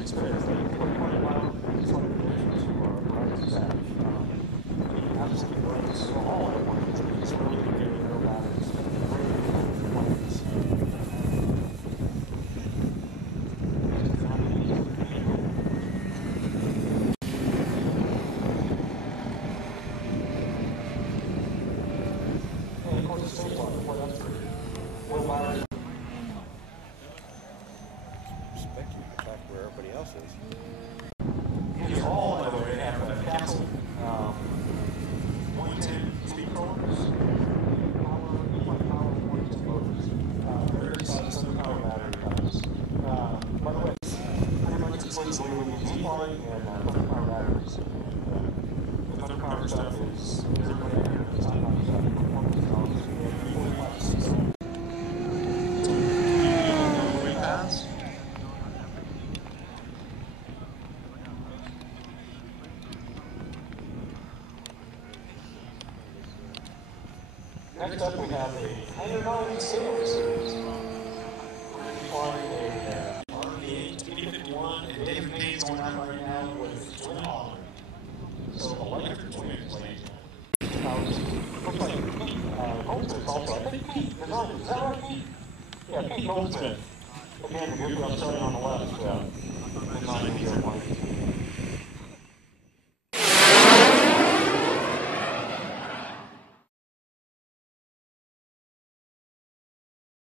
it's better. It's quite loud. It's like addition to our brightest batch. Absolutely brightest. So all at once. It's really good. No batteries. Really good points. And of course, the state law. What else for you? What batteries? Expecting to back where everybody else is. These all, by the way, have a capsule, 110 speed controllers, power, power, 110 motors, very solid power battery types. By the way, pretty much exclusively we use E-Plug and thunder power batteries. And the thunder power stuff is everybody out here, the time power stuff, performance dollars, and 45 cents. Next up, we have a 109 Seagull series. We're going to be flying a RV8 B51, and David Payne's going out right now with twin Oliver. So electric twins, ladies and gentlemen. Looks like Pete Goldsmith also. I think Pete designed it. Is that right, Pete? Yeah, Pete Goldsmith. Again, the group I'm starting on the left designed these airplanes.